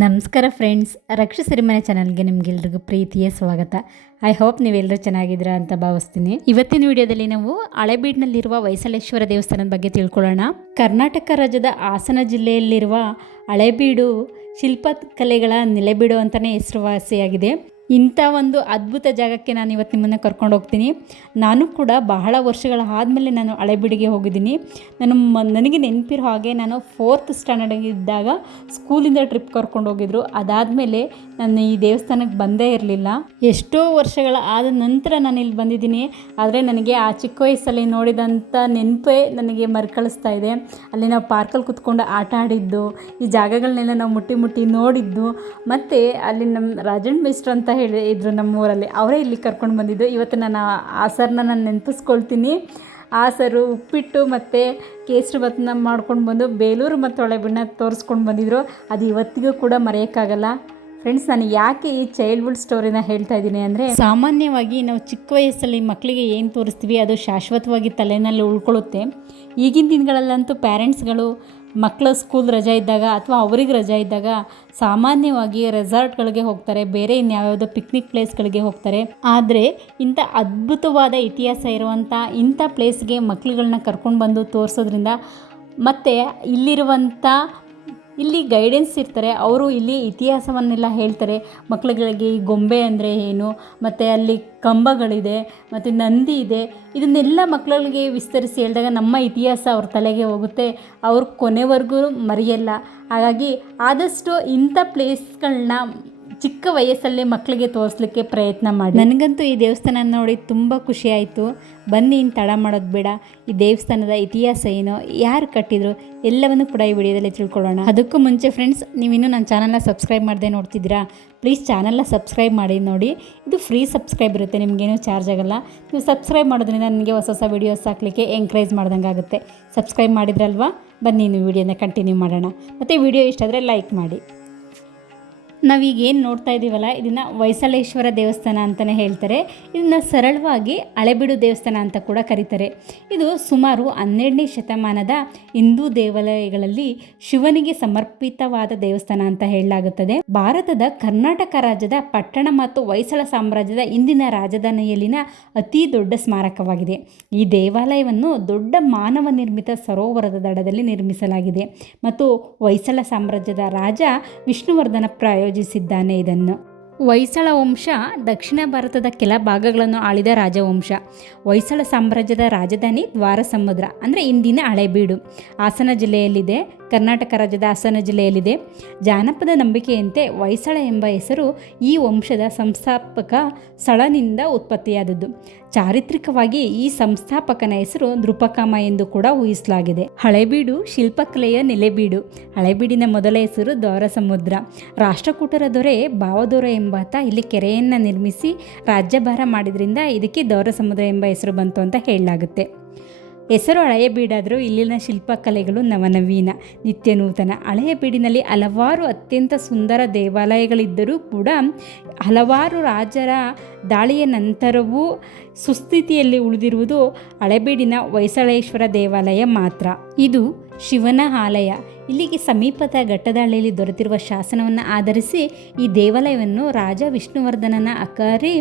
ನಮಸ್ಕಾರ ಫ್ರೆಂಡ್ಸ್, ರಕ್ಷಾ ಸಿರಿಮನೆ ಚಾನಲ್ಗೆ ನಿಮಗೆಲ್ರಿಗೂ ಪ್ರೀತಿಯ ಸ್ವಾಗತ. ಐ ಹೋಪ್ ನೀವೆಲ್ಲರೂ ಚೆನ್ನಾಗಿದ್ದೀರಾ ಅಂತ ಭಾವಿಸ್ತೀನಿ. ಇವತ್ತಿನ ವಿಡಿಯೋದಲ್ಲಿ ನಾವು ಹಳೇಬೀಡಿನಲ್ಲಿರುವ ಹೊಯ್ಸಳೇಶ್ವರ ದೇವಸ್ಥಾನದ ಬಗ್ಗೆ ತಿಳ್ಕೊಳ್ಳೋಣ. ಕರ್ನಾಟಕ ರಾಜ್ಯದ ಹಾಸನ ಜಿಲ್ಲೆಯಲ್ಲಿರುವ ಹಳೇಬೀಡು ಶಿಲ್ಪಕಲೆಗಳ ನೆಲೆಬೀಡು ಅಂತಲೇ ಹೆಸರುವಾಸಿಯಾಗಿದೆ. ಇಂಥ ಒಂದು ಅದ್ಭುತ ಜಾಗಕ್ಕೆ ನಾನು ಇವತ್ತು ನಿಮ್ಮನ್ನು ಕರ್ಕೊಂಡು ಹೋಗ್ತೀನಿ. ನಾನು ಕೂಡ ಬಹಳ ವರ್ಷಗಳ ಆದಮೇಲೆ ನಾನು ಹಳೇಬೀಡಿಗೆ ಹೋಗಿದ್ದೀನಿ. ನನಗೆ ನೆನಪಿರೋ ಹಾಗೆ ನಾನು 4th ಸ್ಟ್ಯಾಂಡರ್ಡ್ ಇದ್ದಾಗ ಸ್ಕೂಲಿಂದ ಟ್ರಿಪ್ ಕರ್ಕೊಂಡು ಹೋಗಿದ್ರು. ಅದಾದಮೇಲೆ ನಾನು ಈ ದೇವಸ್ಥಾನಕ್ಕೆ ಬಂದೇ ಇರಲಿಲ್ಲ. ಎಷ್ಟೋ ವರ್ಷಗಳ ಆದ ನಂತರ ನಾನು ಇಲ್ಲಿ ಬಂದಿದ್ದೀನಿ. ಆದರೆ ನನಗೆ ಆ ಚಿಕ್ಕ ವಯಸ್ಸಲ್ಲಿ ನೋಡಿದಂಥ ನೆನಪೇ ನನಗೆ ಮರುಕಳಿಸ್ತಾ ಇದೆ. ಅಲ್ಲಿ ನಾವು ಪಾರ್ಕಲ್ಲಿ ಕುತ್ಕೊಂಡು ಆಟ ಆಡಿದ್ದು, ಈ ಜಾಗಗಳನ್ನೆಲ್ಲ ನಾವು ಮುಟ್ಟಿ ನೋಡಿದ್ದು, ಮತ್ತು ಅಲ್ಲಿ ನಮ್ಮ ರಾಜಣ್ಣ ಮೇಸ್ಟ್ರು ಅಂತ ಇದ್ರು ನಮ್ಮೂರಲ್ಲಿ, ಅವರೇ ಇಲ್ಲಿ ಕರ್ಕೊಂಡು ಬಂದಿದ್ದು. ಇವತ್ತು ನಾನು ಆ ಸರ್ನ ನಾನು ನೆನಪಿಸ್ಕೊಳ್ತೀನಿ. ಆ ಸರು ಉಪ್ಪಿಟ್ಟು ಮತ್ತು ಕೇಸರಿ ಭಾತನ್ನ ಮಾಡ್ಕೊಂಡು ಬಂದು ಬೇಲೂರು ಮತ್ತು ಹಳೇಬೀಡನ್ನ ತೋರಿಸ್ಕೊಂಡು ಬಂದಿದ್ರು. ಅದು ಇವತ್ತಿಗೂ ಕೂಡ ಮರೆಯೋಕ್ಕಾಗಲ್ಲ. ಫ್ರೆಂಡ್ಸ್, ನಾನು ಯಾಕೆ ಈ ಚೈಲ್ಡ್ಹುಡ್ ಸ್ಟೋರಿನ ಹೇಳ್ತಾ ಇದ್ದೀನಿ ಅಂದರೆ, ಸಾಮಾನ್ಯವಾಗಿ ನಾವು ಚಿಕ್ಕ ವಯಸ್ಸಲ್ಲಿ ಮಕ್ಕಳಿಗೆ ಏನು ತೋರಿಸ್ತೀವಿ ಅದು ಶಾಶ್ವತವಾಗಿ ತಲೆಯಲ್ಲಿ ಉಳ್ಕೊಳ್ಳುತ್ತೆ. ಈಗಿನ ದಿನಗಳಲ್ಲಂತೂ ಪೇರೆಂಟ್ಸ್ಗಳು ಮಕ್ಕಳು ಸ್ಕೂಲ್ ರಜೆ ಇದ್ದಾಗ ಅಥವಾ ಅವ್ರಿಗೆ ರಜೆ ಇದ್ದಾಗ ಸಾಮಾನ್ಯವಾಗಿ ರೆಸಾರ್ಟ್ಗಳಿಗೆ ಹೋಗ್ತಾರೆ, ಬೇರೆ ಇನ್ಯಾವುದೋ ಪಿಕ್ನಿಕ್ ಪ್ಲೇಸ್ಗಳಿಗೆ ಹೋಗ್ತಾರೆ. ಆದರೆ ಇಂಥ ಅದ್ಭುತವಾದ ಇತಿಹಾಸ ಇರುವಂಥ ಇಂಥ ಪ್ಲೇಸ್ಗೆ ಮಕ್ಕಳುಗಳನ್ನ ಕರ್ಕೊಂಡು ಬಂದು ತೋರಿಸೋದ್ರಿಂದ, ಮತ್ತು ಇಲ್ಲಿ ಗೈಡೆನ್ಸ್ ಇರ್ತಾರೆ, ಅವರು ಇಲ್ಲಿ ಇತಿಹಾಸವನ್ನೆಲ್ಲ ಹೇಳ್ತಾರೆ ಮಕ್ಕಳುಗಳಿಗೆ. ಈ ಗೊಂಬೆ ಅಂದರೆ ಏನು, ಮತ್ತು ಅಲ್ಲಿ ಕಂಬಗಳಿದೆ, ಮತ್ತು ನಂದಿ ಇದೆ, ಇದನ್ನೆಲ್ಲ ಮಕ್ಕಳುಗಳಿಗೆ ವಿಸ್ತರಿಸಿ ಹೇಳಿದಾಗ ನಮ್ಮ ಇತಿಹಾಸ ಅವ್ರ ತಲೆಗೆ ಹೋಗುತ್ತೆ, ಅವ್ರ ಕೊನೆವರೆಗೂ ಮರೆಯಲ್ಲ. ಹಾಗಾಗಿ ಆದಷ್ಟು ಇಂಥ ಪ್ಲೇಸ್ಗಳನ್ನ ಚಿಕ್ಕ ವಯಸ್ಸಲ್ಲೇ ಮಕ್ಕಳಿಗೆ ತೋರಿಸ್ಲಿಕ್ಕೆ ಪ್ರಯತ್ನ ಮಾಡಿ. ನನಗಂತೂ ಈ ದೇವಸ್ಥಾನ ನೋಡಿ ತುಂಬ ಖುಷಿ ಆಯಿತು. ಬನ್ನಿ, ಇನ್ನು ತಡ ಮಾಡೋದು ಬೇಡ. ಈ ದೇವಸ್ಥಾನದ ಇತಿಹಾಸ ಏನು, ಯಾರು ಕಟ್ಟಿದ್ರು, ಎಲ್ಲವನ್ನು ಕೂಡ ಈ ವಿಡಿಯೋದಲ್ಲಿ ತಿಳ್ಕೊಳ್ಳೋಣ. ಅದಕ್ಕೂ ಮುಂಚೆ ಫ್ರೆಂಡ್ಸ್, ನೀವಿನ್ನೂ ನನ್ನ ಚಾನಲ್ನ ಸಬ್ಸ್ಕ್ರೈಬ್ ಮಾಡದೆ ನೋಡ್ತಿದ್ದೀರಾ, ಪ್ಲೀಸ್ ಚಾನಲ್ನ ಸಬ್ಸ್ಕ್ರೈಬ್ ಮಾಡಿ ನೋಡಿ. ಇದು ಫ್ರೀ ಸಬ್ಸ್ಕ್ರೈಬ್ ಇರುತ್ತೆ, ನಿಮಗೇನು ಚಾರ್ಜ್ ಆಗೋಲ್ಲ. ನೀವು ಸಬ್ಸ್ಕ್ರೈಬ್ ಮಾಡೋದ್ರಿಂದ ನನಗೆ ಹೊಸ ವೀಡಿಯೋಸ್ ಹಾಕಲಿಕ್ಕೆ ಎಂಕರೇಜ್ ಮಾಡ್ದಂಗೆ ಆಗುತ್ತೆ. ಸಬ್ಸ್ಕ್ರೈಬ್ ಮಾಡಿದ್ರಲ್ವಾ? ಬನ್ನಿ ನೀವು ವಿಡಿಯೋನ ಕಂಟಿನ್ಯೂ ಮಾಡೋಣ. ಮತ್ತು ವಿಡಿಯೋ ಇಷ್ಟ ಆದರೆ ಲೈಕ್ ಮಾಡಿ. ನಾವೀಗೇನು ನೋಡ್ತಾ ಇದ್ದೀವಲ್ಲ, ಇದನ್ನು ಹೊಯ್ಸಳೇಶ್ವರ ದೇವಸ್ಥಾನ ಅಂತಲೇ ಹೇಳ್ತಾರೆ. ಇದನ್ನು ಸರಳವಾಗಿ ಹಳೇಬೀಡು ದೇವಸ್ಥಾನ ಅಂತ ಕೂಡ ಕರೀತಾರೆ. ಇದು ಸುಮಾರು 12ನೇ ಶತಮಾನದ ಹಿಂದೂ ದೇವಾಲಯಗಳಲ್ಲಿ ಶಿವನಿಗೆ ಸಮರ್ಪಿತವಾದ ದೇವಸ್ಥಾನ ಅಂತ ಹೇಳಲಾಗುತ್ತದೆ. ಭಾರತದ ಕರ್ನಾಟಕ ರಾಜ್ಯದ ಪಟ್ಟಣ ಮತ್ತು ಹೊಯ್ಸಳ ಸಾಮ್ರಾಜ್ಯದ ಇಂದಿನ ರಾಜಧಾನಿಯಲ್ಲಿನ ಅತಿ ದೊಡ್ಡ ಸ್ಮಾರಕವಾಗಿದೆ. ಈ ದೇವಾಲಯವನ್ನು ದೊಡ್ಡ ಮಾನವ ನಿರ್ಮಿತ ಸರೋವರದ ದಡದಲ್ಲಿ ನಿರ್ಮಿಸಲಾಗಿದೆ ಮತ್ತು ಹೊಯ್ಸಳ ಸಾಮ್ರಾಜ್ಯದ ರಾಜ ವಿಷ್ಣುವರ್ಧನ ಪ್ರಾಯೋಜಿಸಿದ್ದಾನೆ. ಇದನ್ನು ಹೊಯ್ಸಳ ವಂಶ ದಕ್ಷಿಣ ಭಾರತದ ಕೆಲ ಭಾಗಗಳನ್ನು ಆಳಿದ ರಾಜವಂಶ. ಹೊಯ್ಸಳ ಸಾಮ್ರಾಜ್ಯದ ರಾಜಧಾನಿ ದ್ವಾರಸಮುದ್ರ, ಅಂದರೆ ಇಂದಿನ ಹಳೇಬೀಡು, ಹಾಸನ ಜಿಲ್ಲೆಯಲ್ಲಿದೆ. ಕರ್ನಾಟಕ ರಾಜ್ಯದ ಹಾಸನ ಜಿಲ್ಲೆಯಲ್ಲಿದೆ. ಜಾನಪದ ನಂಬಿಕೆಯಂತೆ ಹೊಯ್ಸಳ ಎಂಬ ಹೆಸರು ಈ ವಂಶದ ಸಂಸ್ಥಾಪಕ ಸ್ಥಳನಿಂದ ಉತ್ಪತ್ತಿಯಾದದ್ದು. ಚಾರಿತ್ರಿಕವಾಗಿ ಈ ಸಂಸ್ಥಾಪಕನ ಹೆಸರು ನೃಪಕಾಮ ಎಂದು ಕೂಡ ಊಹಿಸಲಾಗಿದೆ. ಹಳೇಬೀಡು ಶಿಲ್ಪಕಲೆಯ ನೆಲೆಬೀಡು. ಹಳೇಬೀಡಿನ ಮೊದಲ ಹೆಸರು ದ್ವಾರಸಮುದ್ರ. ರಾಷ್ಟ್ರಕೂಟರ ದೊರೆ ಭಾವದೊರ ಎಂಬಾತ ಇಲ್ಲಿ ಕೆರೆಯನ್ನು ನಿರ್ಮಿಸಿ ರಾಜ್ಯಭಾರ ಮಾಡಿದ್ರಿಂದ ಇದಕ್ಕೆ ದ್ವಾರಸಮುದ್ರ ಎಂಬ ಹೆಸರು ಬಂತು ಅಂತ ಹೇಳಲಾಗುತ್ತೆ. ಹೆಸರು ಹಳೆಯಬೀಡಾದರೂ ಇಲ್ಲಿನ ಶಿಲ್ಪಕಲೆಗಳು ನವನವೀನ, ನಿತ್ಯ ನೂತನ. ಹಳೆಯಬೀಡಿನಲ್ಲಿ ಹಲವಾರು ಅತ್ಯಂತ ಸುಂದರ ದೇವಾಲಯಗಳಿದ್ದರೂ ಕೂಡ ಹಲವಾರು ರಾಜರ ದಾಳಿಯ ನಂತರವೂ ಸುಸ್ಥಿತಿಯಲ್ಲಿ ಉಳಿದಿರುವುದು ಹಳೇಬೀಡಿನ ಹೊಯ್ಸಳೇಶ್ವರ ದೇವಾಲಯ ಮಾತ್ರ. ಇದು ಶಿವನ ಆಲಯ. ಇಲ್ಲಿಗೆ ಸಮೀಪದ ಘಟ್ಟದಾಳಿಯಲ್ಲಿ ದೊರೆತಿರುವ ಶಾಸನವನ್ನು ಆಧರಿಸಿ ಈ ದೇವಾಲಯವನ್ನು ರಾಜ ವಿಷ್ಣುವರ್ಧನನ ಅಕಾರಿ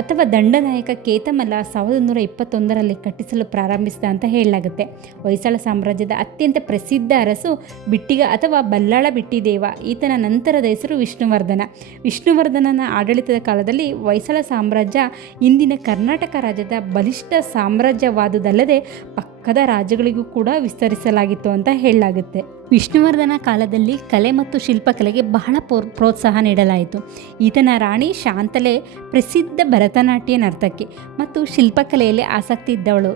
ಅಥವಾ ದಂಡನಾಯಕ ಕೇತಮಲ್ಲ 1121ರಲ್ಲಿ ಕಟ್ಟಿಸಲು ಪ್ರಾರಂಭಿಸಿದ ಅಂತ ಹೇಳಲಾಗುತ್ತೆ. ಹೊಯ್ಸಳ ಸಾಮ್ರಾಜ್ಯದ ಅತ್ಯಂತ ಪ್ರಸಿದ್ಧ ಅರಸು ಬಿಟ್ಟಿಗ ಅಥವಾ ಬಲ್ಲಾಳ ಬಿಟ್ಟಿದೇವ. ಈತನ ನಂತರದ ಹೆಸರು ವಿಷ್ಣುವರ್ಧನ. ವಿಷ್ಣುವರ್ಧನನ ಆಡಳಿತದ ಕಾಲದಲ್ಲಿ ಹೊಯ್ಸಳ ಸಾಮ್ರಾಜ್ಯ ಇಂದಿನ ಕರ್ನಾಟಕ ರಾಜ್ಯದ ಬಲಿಷ್ಠ ಸಾಮ್ರಾಜ್ಯವಾದುದಲ್ಲದೆ ಪಕ್ಕದ ರಾಜ್ಯಗಳಿಗೂ ಕೂಡ ವಿಸ್ತರಿಸಲಾಗಿತ್ತು ಅಂತ ಹೇಳಲಾಗುತ್ತೆ. ವಿಷ್ಣುವರ್ಧನ ಕಾಲದಲ್ಲಿ ಕಲೆ ಮತ್ತು ಶಿಲ್ಪಕಲೆಗೆ ಬಹಳ ಪ್ರೋತ್ಸಾಹ ನೀಡಲಾಯಿತು. ಈತನ ರಾಣಿ ಶಾಂತಲೆ ಪ್ರಸಿದ್ಧ ಭರತನಾಟ್ಯ ನರ್ತಕಿ ಮತ್ತು ಶಿಲ್ಪಕಲೆಯಲ್ಲಿ ಆಸಕ್ತಿ ಇದ್ದವಳು.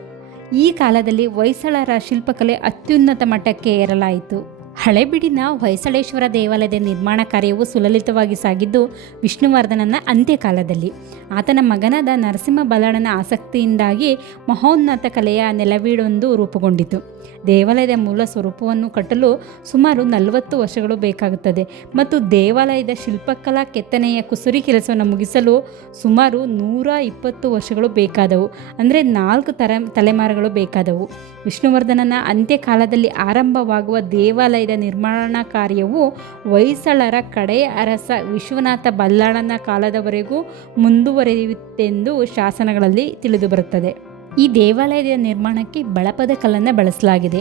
ಈ ಕಾಲದಲ್ಲಿ ಹೊಯ್ಸಳರ ಶಿಲ್ಪಕಲೆ ಅತ್ಯುನ್ನತ ಮಟ್ಟಕ್ಕೆ ಏರಲಾಯಿತು. ಹಳೇಬೀಡಿನ ಹೊಯ್ಸಳೇಶ್ವರ ದೇವಾಲಯದ ನಿರ್ಮಾಣ ಕಾರ್ಯವು ಸುಲಲಿತವಾಗಿ ಸಾಗಿದ್ದು ವಿಷ್ಣುವರ್ಧನನ ಅಂತ್ಯಕಾಲದಲ್ಲಿ. ಆತನ ಮಗನಾದ ನರಸಿಂಹ ಬಲ್ಲಾಳನ ಆಸಕ್ತಿಯಿಂದಾಗಿ ಮಹೋನ್ನತ ಕಲೆಯ ನೆಲವೀಡೊಂದು ರೂಪುಗೊಂಡಿತು. ದೇವಾಲಯದ ಮೂಲ ಸ್ವರೂಪವನ್ನು ಕಟ್ಟಲು ಸುಮಾರು 40 ವರ್ಷಗಳು ಬೇಕಾಗುತ್ತದೆ ಮತ್ತು ದೇವಾಲಯದ ಶಿಲ್ಪಕಲಾ ಕೆತ್ತನೆಯ ಕುಸುರಿ ಕೆಲಸವನ್ನು ಮುಗಿಸಲು ಸುಮಾರು 120 ವರ್ಷಗಳು ಬೇಕಾದವು. ಅಂದರೆ 4 ತಲೆಮಾರುಗಳು ಬೇಕಾದವು. ವಿಷ್ಣುವರ್ಧನನ ಅಂತ್ಯಕಾಲದಲ್ಲಿ ಆರಂಭವಾಗುವ ದೇವಾಲಯದ ದೇವಾಲಯದ ನಿರ್ಮಾಣ ಕಾರ್ಯವು ಹೊಯ್ಸಳರ ಕಡೆಯ ಅರಸ ವಿಶ್ವನಾಥ ಬಲ್ಲಾಳನ ಕಾಲದವರೆಗೂ ಮುಂದುವರಿಯುತ್ತೆಂದು ಶಾಸನಗಳಲ್ಲಿ ತಿಳಿದುಬರುತ್ತದೆ. ಈ ದೇವಾಲಯದ ನಿರ್ಮಾಣಕ್ಕೆ ಬಳಪದ ಕಲ್ಲನ್ನು ಬಳಸಲಾಗಿದೆ.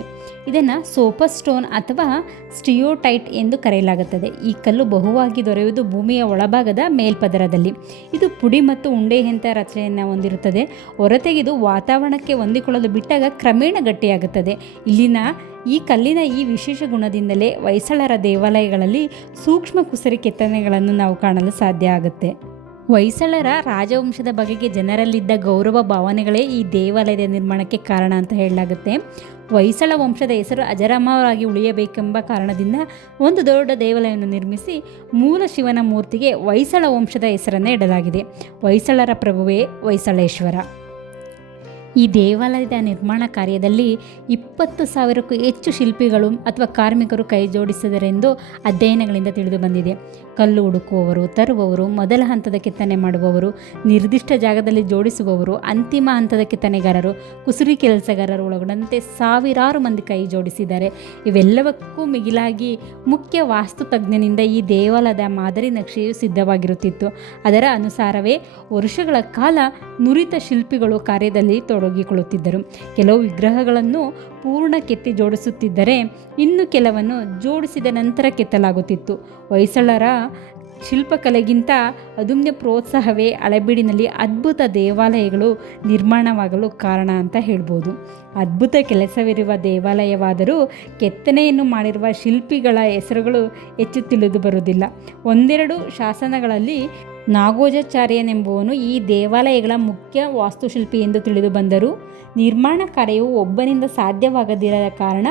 ಇದನ್ನು ಸೋಪರ್ ಸ್ಟೋನ್ ಅಥವಾ ಸ್ಟಿಯೋಟೈಟ್ ಎಂದು ಕರೆಯಲಾಗುತ್ತದೆ. ಈ ಕಲ್ಲು ಬಹುವಾಗಿ ದೊರೆಯುವುದು ಭೂಮಿಯ ಒಳಭಾಗದ ಮೇಲ್ಪದರದಲ್ಲಿ. ಇದು ಪುಡಿ ಮತ್ತು ಉಂಡೆಯಂಥ ರಚನೆಯನ್ನು ಹೊಂದಿರುತ್ತದೆ. ಹೊರತೆಗೆದು ವಾತಾವರಣಕ್ಕೆ ಹೊಂದಿಕೊಳ್ಳಲು ಬಿಟ್ಟಾಗ ಕ್ರಮೇಣ ಗಟ್ಟಿಯಾಗುತ್ತದೆ. ಈ ಕಲ್ಲಿನ ಈ ವಿಶೇಷ ಗುಣದಿಂದಲೇ ಹೊಯ್ಸಳರ ದೇವಾಲಯಗಳಲ್ಲಿ ಸೂಕ್ಷ್ಮ ಕುಸರಿ ಕೆತ್ತನೆಗಳನ್ನು ನಾವು ಕಾಣಲು ಸಾಧ್ಯ ಆಗುತ್ತೆ. ಹೊಯ್ಸಳರ ರಾಜವಂಶದ ಬಗೆಗೆ ಜನರಲ್ಲಿದ್ದ ಗೌರವ ಭಾವನೆಗಳೇ ಈ ದೇವಾಲಯದ ನಿರ್ಮಾಣಕ್ಕೆ ಕಾರಣ ಅಂತ ಹೇಳಲಾಗುತ್ತೆ. ಹೊಯ್ಸಳ ವಂಶದ ಹೆಸರು ಅಜರಾಮರವಾಗಿ ಉಳಿಯಬೇಕೆಂಬ ಕಾರಣದಿಂದ ಒಂದು ದೊಡ್ಡ ದೇವಾಲಯವನ್ನು ನಿರ್ಮಿಸಿ ಮೂಲ ಶಿವನ ಮೂರ್ತಿಗೆ ಹೊಯ್ಸಳ ವಂಶದ ಹೆಸರನ್ನು ಇಡಲಾಗಿದೆ. ಹೊಯ್ಸಳರ ಪ್ರಭುವೇ ಹೊಯ್ಸಳೇಶ್ವರ. ಈ ದೇವಾಲಯದ ನಿರ್ಮಾಣ ಕಾರ್ಯದಲ್ಲಿ 20,000ಕ್ಕೂ ಹೆಚ್ಚು ಶಿಲ್ಪಿಗಳು ಅಥವಾ ಕಾರ್ಮಿಕರು ಕೈ ಜೋಡಿಸಿದರೆಂದು ಅಧ್ಯಯನಗಳಿಂದ ತಿಳಿದು ಬಂದಿದೆ. ಕಲ್ಲು ಹುಡುಕುವವರು, ತರುವವರು, ಮೊದಲ ಹಂತದ ಕೆತ್ತನೆ ಮಾಡುವವರು, ನಿರ್ದಿಷ್ಟ ಜಾಗದಲ್ಲಿ ಜೋಡಿಸುವವರು, ಅಂತಿಮ ಹಂತದ ಕೆತ್ತನೆಗಾರರು, ಕುಸುರಿ ಕೆಲಸಗಾರರು ಒಳಗೊಂಡಂತೆ ಸಾವಿರಾರು ಮಂದಿ ಕೈ ಜೋಡಿಸಿದ್ದಾರೆ. ಇವೆಲ್ಲವಕ್ಕೂ ಮಿಗಿಲಾಗಿ ಮುಖ್ಯ ವಾಸ್ತುತಜ್ಞನಿಂದ ಈ ದೇವಾಲಯದ ಮಾದರಿ ನಕ್ಷೆಯು ಸಿದ್ಧವಾಗಿರುತ್ತಿತ್ತು. ಅದರ ಅನುಸಾರವೇ ವರ್ಷಗಳ ಕಾಲ ನುರಿತ ಶಿಲ್ಪಿಗಳು ಕಾರ್ಯದಲ್ಲಿ ತೊಡಗಿಕೊಳ್ಳುತ್ತಿದ್ದರು. ಕೆಲವು ವಿಗ್ರಹಗಳನ್ನು ಪೂರ್ಣ ಕೆತ್ತಿ ಜೋಡಿಸುತ್ತಿದ್ದರೆ ಇನ್ನು ಕೆಲವನ್ನು ಜೋಡಿಸಿದ ನಂತರ ಕೆತ್ತಲಾಗುತ್ತಿತ್ತು. ಹೊಯ್ಸಳರ ಶಿಲ್ಪಕಲೆಗಿಂತ ಅದಮ್ಯ ಪ್ರೋತ್ಸಾಹವೇ ಹಳೆಬೀಡಿನಲ್ಲಿ ಅದ್ಭುತ ದೇವಾಲಯಗಳು ನಿರ್ಮಾಣವಾಗಲು ಕಾರಣ ಅಂತ ಹೇಳ್ಬೋದು. ಅದ್ಭುತ ಕೆಲಸವಿರುವ ದೇವಾಲಯವಾದರೂ ಕೆತ್ತನೆಯನ್ನು ಮಾಡಿರುವ ಶಿಲ್ಪಿಗಳ ಹೆಸರುಗಳು ಹೆಚ್ಚು ತಿಳಿದು ಬರುವುದಿಲ್ಲ. ಒಂದೆರಡು ಶಾಸನಗಳಲ್ಲಿ ನಾಗೋಜಾಚಾರ್ಯನೆಂಬುವನು ಈ ದೇವಾಲಯಗಳ ಮುಖ್ಯ ವಾಸ್ತುಶಿಲ್ಪಿ ಎಂದು ತಿಳಿದು ಬಂದರೂ ನಿರ್ಮಾಣ ಕಾರ್ಯವು ಒಬ್ಬನಿಂದ ಸಾಧ್ಯವಾಗದಿರದ ಕಾರಣ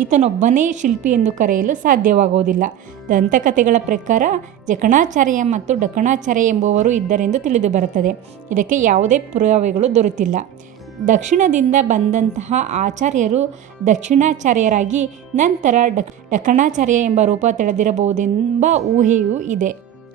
ಈತನೊಬ್ಬನೇ ಶಿಲ್ಪಿ ಎಂದು ಕರೆಯಲು ಸಾಧ್ಯವಾಗುವುದಿಲ್ಲ. ದಂತಕಥೆಗಳ ಪ್ರಕಾರ ಜಕಣಾಚಾರ್ಯ ಮತ್ತು ಡಕಣಾಚಾರ್ಯ ಎಂಬುವರು ಇದ್ದರೆಂದು ತಿಳಿದು ಬರುತ್ತದೆ. ಇದಕ್ಕೆ ಯಾವುದೇ ಪುರಾವೆಗಳು ದೊರೆತಿಲ್ಲ. ದಕ್ಷಿಣದಿಂದ ಬಂದಂತಹ ಆಚಾರ್ಯರು ದಕ್ಷಿಣಾಚಾರ್ಯರಾಗಿ ನಂತರ ಡಕಣಾಚಾರ್ಯ ಎಂಬ ರೂಪ ತಳೆದಿರಬಹುದೆಂಬ ಊಹೆಯೂ ಇದೆ.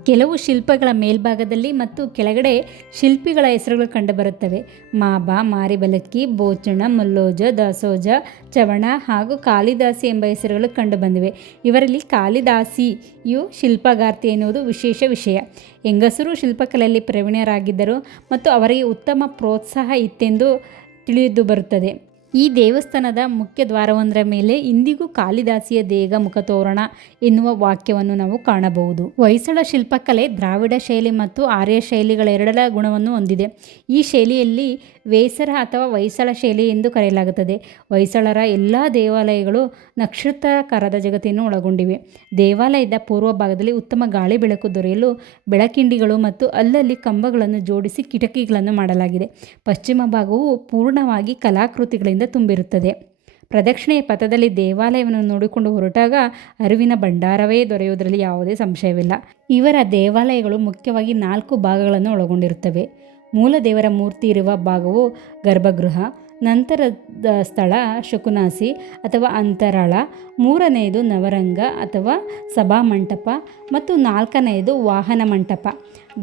ಕೆಲವು ಶಿಲ್ಪಗಳ ಮೇಲ್ಭಾಗದಲ್ಲಿ ಮತ್ತು ಕೆಳಗಡೆ ಶಿಲ್ಪಿಗಳ ಹೆಸರುಗಳು ಕಂಡುಬರುತ್ತವೆ. ಮಾಬ, ಮಾರಿಬಲಕ್ಕಿ, ಬೋಚಣ, ಮುಲ್ಲೋಜ, ದಾಸೋಜ, ಚವಣ ಹಾಗೂ ಕಾಳಿದಾಸಿ ಎಂಬ ಹೆಸರುಗಳು ಕಂಡುಬಂದಿವೆ. ಇವರಲ್ಲಿ ಕಾಳಿದಾಸಿಯು ಶಿಲ್ಪಗಾರ್ತಿ ಎನ್ನುವುದು ವಿಶೇಷ ವಿಷಯ. ಹೆಂಗಸರು ಶಿಲ್ಪಕಲೆಯಲ್ಲಿ ಪ್ರವೀಣರಾಗಿದ್ದರು ಮತ್ತು ಅವರಿಗೆ ಉತ್ತಮ ಪ್ರೋತ್ಸಾಹ ಇತ್ತೆಂದು ತಿಳಿದು ಬರುತ್ತದೆ. ಈ ದೇವಸ್ಥಾನದ ಮುಖ್ಯ ದ್ವಾರವೊಂದರ ಮೇಲೆ ಇಂದಿಗೂ ಕಾಳಿದಾಸಿಯ ದೇಗ ಮುಖತೋರಣ ಎನ್ನುವ ವಾಕ್ಯವನ್ನು ನಾವು ಕಾಣಬಹುದು. ಹೊಯ್ಸಳ ಶಿಲ್ಪಕಲೆ ದ್ರಾವಿಡ ಶೈಲಿ ಮತ್ತು ಆರ್ಯ ಶೈಲಿಗಳೆರಡರ ಗುಣವನ್ನು ಹೊಂದಿದೆ. ಈ ಶೈಲಿಯಲ್ಲಿ ವೇಸರ ಅಥವಾ ಹೊಯ್ಸಳ ಶೈಲಿ ಎಂದು ಕರೆಯಲಾಗುತ್ತದೆ. ಹೊಯ್ಸಳರ ಎಲ್ಲ ದೇವಾಲಯಗಳು ನಕ್ಷತ್ರಾಕಾರದ ಜಗತ್ತನ್ನು ಒಳಗೊಂಡಿವೆ. ದೇವಾಲಯದ ಪೂರ್ವ ಭಾಗದಲ್ಲಿ ಉತ್ತಮ ಗಾಳಿ ಬೆಳಕು ದೊರೆಯಲು ಬೆಳಕಿಂಡಿಗಳು ಮತ್ತು ಅಲ್ಲಲ್ಲಿ ಕಂಬಗಳನ್ನು ಜೋಡಿಸಿ ಕಿಟಕಿಗಳನ್ನು ಮಾಡಲಾಗಿದೆ. ಪಶ್ಚಿಮ ಭಾಗವು ಪೂರ್ಣವಾಗಿ ಕಲಾಕೃತಿಗಳಿಂದ ತುಂಬಿರುತ್ತದೆ. ಪ್ರದಕ್ಷಿಣೆಯ ಪಥದಲ್ಲಿ ದೇವಾಲಯವನ್ನು ನೋಡಿಕೊಂಡು ಹೊರಟಾಗ ಅರಿವಿನ ಭಂಡಾರವೇ ದೊರೆಯುವುದರಲ್ಲಿ ಯಾವುದೇ ಸಂಶಯವಿಲ್ಲ. ಇವರ ದೇವಾಲಯಗಳು ಮುಖ್ಯವಾಗಿ 4 ಭಾಗಗಳನ್ನು ಒಳಗೊಂಡಿರುತ್ತವೆ. ಮೂಲ ದೇವರ ಮೂರ್ತಿ ಇರುವ ಭಾಗವು ಗರ್ಭಗೃಹ, ನಂತರದ ಸ್ಥಳ ಶಕುನಾಸಿ ಅಥವಾ ಅಂತರಾಳ, ಮೂರನೆಯದು ನವರಂಗ ಅಥವಾ ಸಭಾಮಂಟಪ ಮತ್ತು 4ನೆಯದು ವಾಹನ ಮಂಟಪ.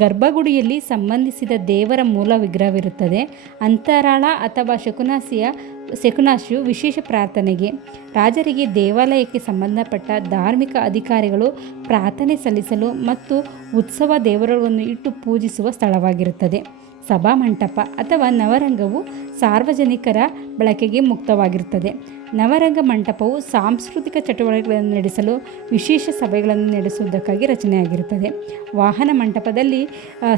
ಗರ್ಭಗುಡಿಯಲ್ಲಿ ಸಂಬಂಧಿಸಿದ ದೇವರ ಮೂಲ ವಿಗ್ರಹವಿರುತ್ತದೆ. ಅಂತರಾಳ ಅಥವಾ ಶಕುನಾಸಿಯು ವಿಶೇಷ ಪ್ರಾರ್ಥನೆಗೆ, ರಾಜರಿಗೆ ದೇವಾಲಯಕ್ಕೆ ಸಂಬಂಧಪಟ್ಟ ಧಾರ್ಮಿಕ ಅಧಿಕಾರಿಗಳು ಪ್ರಾರ್ಥನೆ ಸಲ್ಲಿಸಲು ಮತ್ತು ಉತ್ಸವ ದೇವರುಗಳನ್ನು ಇಟ್ಟು ಪೂಜಿಸುವ ಸ್ಥಳವಾಗಿರುತ್ತದೆ. ಸಭಾಮಂಟಪ ಅಥವಾ ನವರಂಗವು ಸಾರ್ವಜನಿಕರ ಬಳಕೆಗೆ ಮುಕ್ತವಾಗಿರುತ್ತದೆ. ನವರಂಗ ಮಂಟಪವು ಸಾಂಸ್ಕೃತಿಕ ಚಟುವಟಿಕೆಗಳನ್ನು ನಡೆಸಲು ವಿಶೇಷ ಸಭೆಗಳನ್ನು ನಡೆಸುವುದಕ್ಕಾಗಿ ರಚನೆಯಾಗಿರುತ್ತದೆ. ವಾಹನ ಮಂಟಪದಲ್ಲಿ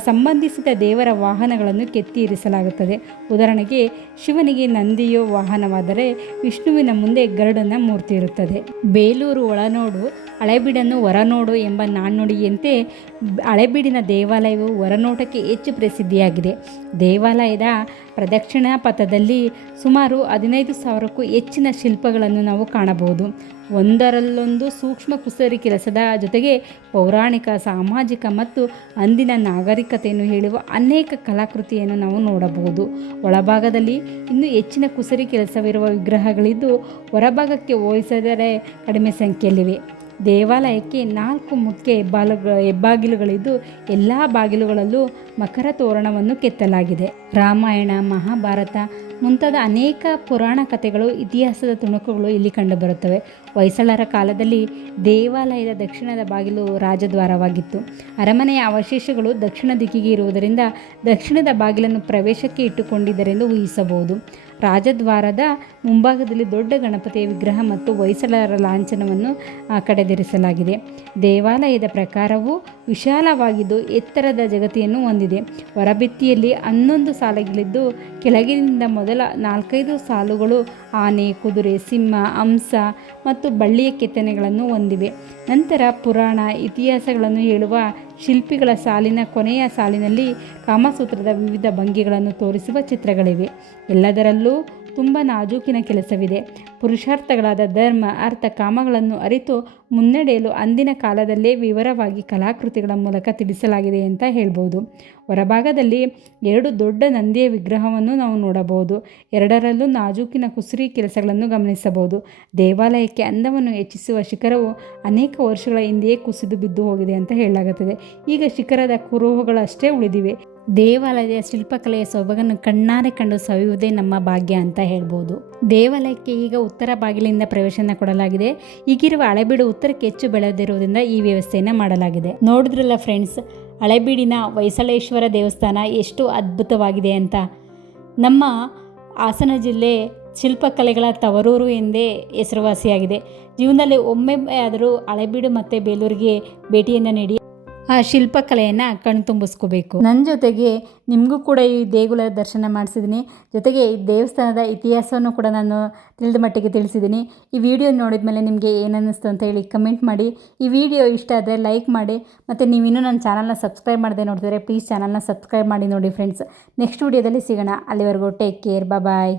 ಸಂಬಂಧಿಸಿದ ದೇವರ ವಾಹನಗಳನ್ನು ಕೆತ್ತಿ ಇರಿಸಲಾಗುತ್ತದೆ. ಉದಾಹರಣೆಗೆ ಶಿವನಿಗೆ ನಂದಿಯು ವಾಹನವಾದರೆ ವಿಷ್ಣುವಿನ ಮುಂದೆ ಗರುಡನ ಮೂರ್ತಿ ಇರುತ್ತದೆ. ಬೇಲೂರು ಒಳನೋಡು ಹಳೆಬೀಡನ್ನು ಹೊರನೋಡು ಎಂಬ ನಾಣ್ಣುಡಿಯಂತೆ ಹಳೆಬೀಡಿನ ದೇವಾಲಯವು ಹೊರನೋಟಕ್ಕೆ ಹೆಚ್ಚು ಪ್ರಸಿದ್ಧಿಯಾಗಿದೆ. ದೇವಾಲಯದ ಪ್ರದಕ್ಷಿಣಾ ಪಥದಲ್ಲಿ ಸುಮಾರು 15,000ಕ್ಕೂ ಹೆಚ್ಚಿನ ಶಿಲ್ಪಗಳನ್ನು ನಾವು ಕಾಣಬಹುದು. ಒಂದರಲ್ಲೊಂದು ಸೂಕ್ಷ್ಮ ಕುಸರಿ ಕೆಲಸದ ಜೊತೆಗೆ ಪೌರಾಣಿಕ, ಸಾಮಾಜಿಕ ಮತ್ತು ಅಂದಿನ ನಾಗರಿಕತೆಯನ್ನು ಹೇಳುವ ಅನೇಕ ಕಲಾಕೃತಿಯನ್ನು ನಾವು ನೋಡಬಹುದು. ಒಳಭಾಗದಲ್ಲಿ ಇನ್ನೂ ಹೆಚ್ಚಿನ ಕುಸರಿ ಕೆಲಸವಿರುವ ವಿಗ್ರಹಗಳಿದ್ದು ಹೊರಭಾಗಕ್ಕೆ ಹೋಲಿಸಿದರೆ ಕಡಿಮೆ ಸಂಖ್ಯೆಯಲ್ಲಿವೆ. ದೇವಾಲಯಕ್ಕೆ 4 ಮುಖ್ಯ ಹೆಬ್ಬಾಗಿಲುಗಳಿದ್ದು ಎಲ್ಲ ಬಾಗಿಲುಗಳಲ್ಲೂ ಮಕರ ತೋರಣವನ್ನು ಕೆತ್ತಲಾಗಿದೆ. ರಾಮಾಯಣ, ಮಹಾಭಾರತ ಮುಂತಾದ ಅನೇಕ ಪುರಾಣ ಕಥೆಗಳು, ಇತಿಹಾಸದ ತುಣುಕುಗಳು ಇಲ್ಲಿ ಕಂಡುಬರುತ್ತವೆ. ಹೊಯ್ಸಳರ ಕಾಲದಲ್ಲಿ ದೇವಾಲಯದ ದಕ್ಷಿಣದ ಬಾಗಿಲು ರಾಜದ್ವಾರವಾಗಿತ್ತು. ಅರಮನೆಯ ಅವಶೇಷಗಳು ದಕ್ಷಿಣ ದಿಕ್ಕಿಗೆ ಇರುವುದರಿಂದ ದಕ್ಷಿಣದ ಬಾಗಿಲನ್ನು ಪ್ರವೇಶಕ್ಕೆ ಇಟ್ಟುಕೊಂಡಿದ್ದರೆಂದು ಊಹಿಸಬಹುದು. ರಾಜದ್ವಾರದ ಮುಂಭಾಗದಲ್ಲಿ ದೊಡ್ಡ ಗಣಪತಿಯ ವಿಗ್ರಹ ಮತ್ತು ಹೊಯ್ಸಳರ ಲಾಂಛನವನ್ನು ಕಡೆದಿರಿಸಲಾಗಿದೆ. ದೇವಾಲಯದ ಪ್ರಕಾರವು ವಿಶಾಲವಾಗಿದ್ದು ಎತ್ತರದ ಜಗತಿಯನ್ನು ಹೊಂದಿದೆ. ಹೊರಭಿತ್ತಿಯಲ್ಲಿ 11 ಸಾಲುಗಳಿದ್ದು ಕೆಳಗಿನಿಂದ ಮೊದಲ 4-5 ಸಾಲುಗಳು ಆನೆ, ಕುದುರೆ, ಸಿಂಹ, ಹಂಸ ಮತ್ತು ಬಳ್ಳಿಯ ಕೆತ್ತನೆಗಳನ್ನು ಹೊಂದಿವೆ. ನಂತರ ಪುರಾಣ, ಇತಿಹಾಸಗಳನ್ನು ಹೇಳುವ ಶಿಲ್ಪಿಗಳ ಸಾಲಿನ ಕೊನೆಯ ಸಾಲಿನಲ್ಲಿ ಕಾಮಸೂತ್ರದ ವಿವಿಧ ಭಂಗಿಗಳನ್ನು ತೋರಿಸುವ ಚಿತ್ರಗಳಿವೆ. ಎಲ್ಲದರಲ್ಲೂ ತುಂಬ ನಾಜೂಕಿನ ಕೆಲಸವಿದೆ. ಪುರುಷಾರ್ಥಗಳಾದ ಧರ್ಮ, ಅರ್ಥ, ಕಾಮಗಳನ್ನು ಅರಿತು ಮುನ್ನಡೆಯಲು ಅಂದಿನ ಕಾಲದಲ್ಲೇ ವಿವರವಾಗಿ ಕಲಾಕೃತಿಗಳ ಮೂಲಕ ತಿಳಿಸಲಾಗಿದೆ ಅಂತ ಹೇಳ್ಬೋದು. ಹೊರಭಾಗದಲ್ಲಿ 2 ದೊಡ್ಡ ನಂದಿಯ ವಿಗ್ರಹವನ್ನು ನಾವು ನೋಡಬಹುದು. ಎರಡರಲ್ಲೂ ನಾಜೂಕಿನ ಕುಸುರಿ ಕೆಲಸಗಳನ್ನು ಗಮನಿಸಬಹುದು. ದೇವಾಲಯಕ್ಕೆ ಅಂದವನ್ನು ಹೆಚ್ಚಿಸುವ ಶಿಖರವು ಅನೇಕ ವರ್ಷಗಳ ಹಿಂದೆಯೇ ಕುಸಿದು ಬಿದ್ದು ಹೋಗಿದೆ ಅಂತ ಹೇಳಲಾಗುತ್ತದೆ. ಈಗ ಶಿಖರದ ಕುರುಹುಗಳಷ್ಟೇ ಉಳಿದಿವೆ. ದೇವಾಲಯದ ಶಿಲ್ಪಕಲೆಯ ಸೊಬಗನ್ನು ಕಣ್ಣಾರೆ ಕಂಡು ಸವಿಯುವುದೇ ನಮ್ಮ ಭಾಗ್ಯ ಅಂತ ಹೇಳ್ಬೋದು. ದೇವಾಲಯಕ್ಕೆ ಈಗ ಉತ್ತರ ಬಾಗಿಲಿಂದ ಪ್ರವೇಶನ ಕೊಡಲಾಗಿದೆ. ಈಗಿರುವ ಹಳೆಬೀಡು ಉತ್ತರಕ್ಕೆ ಹೆಚ್ಚು ಬೆಳೆದಿರುವುದರಿಂದ ಈ ವ್ಯವಸ್ಥೆಯನ್ನು ಮಾಡಲಾಗಿದೆ. ನೋಡಿದ್ರಲ್ಲ ಫ್ರೆಂಡ್ಸ್, ಹಳೆಬೀಡಿನ ಹೊಯ್ಸಳೇಶ್ವರ ದೇವಸ್ಥಾನ ಎಷ್ಟು ಅದ್ಭುತವಾಗಿದೆ ಅಂತ. ನಮ್ಮ ಹಾಸನ ಜಿಲ್ಲೆ ಶಿಲ್ಪಕಲೆಗಳ ತವರೂರು ಎಂದೇ ಹೆಸರುವಾಸಿಯಾಗಿದೆ. ಜೀವನದಲ್ಲಿ ಒಮ್ಮೆ ಆದರೂ ಹಳೆಬೀಡು ಮತ್ತು ಬೇಲೂರಿಗೆ ಭೇಟಿಯನ್ನು ನೀಡಿ ಆ ಶಿಲ್ಪಕಲೆಯನ್ನು ಕಣ್ತುಂಬಿಸ್ಕೋಬೇಕು. ನನ್ನ ಜೊತೆಗೆ ನಿಮಗೂ ಕೂಡ ಈ ದೇಗುಲದ ದರ್ಶನ ಮಾಡಿಸಿದ್ದೀನಿ. ಜೊತೆಗೆ ಈ ದೇವಸ್ಥಾನದ ಇತಿಹಾಸವನ್ನು ಕೂಡ ನಾನು ತಿಳಿದ ಮಟ್ಟಿಗೆ ತಿಳಿಸಿದ್ದೀನಿ. ಈ ವಿಡಿಯೋ ನೋಡಿದ ಮೇಲೆ ನಿಮಗೆ ಏನನ್ನಿಸ್ತು ಅಂತ ಹೇಳಿ ಕಮೆಂಟ್ ಮಾಡಿ. ಈ ವಿಡಿಯೋ ಇಷ್ಟ ಆದರೆ ಲೈಕ್ ಮಾಡಿ. ಮತ್ತು ನೀವಿನ್ನೂ ನನ್ನ ಚಾನಲ್ನ ಸಬ್ಸ್ಕ್ರೈಬ್ ಮಾಡದೆ ನೋಡ್ತಿದ್ರೆ ಪ್ಲೀಸ್ ಚಾನಲ್ನ ಸಬ್ಸ್ಕ್ರೈಬ್ ಮಾಡಿ ನೋಡಿ ಫ್ರೆಂಡ್ಸ್. ನೆಕ್ಸ್ಟ್ ವಿಡಿಯೋದಲ್ಲಿ ಸಿಗೋಣ. ಅಲ್ಲಿವರೆಗೂ ಟೇಕ್ ಕೇರ್, ಬಾಯ್.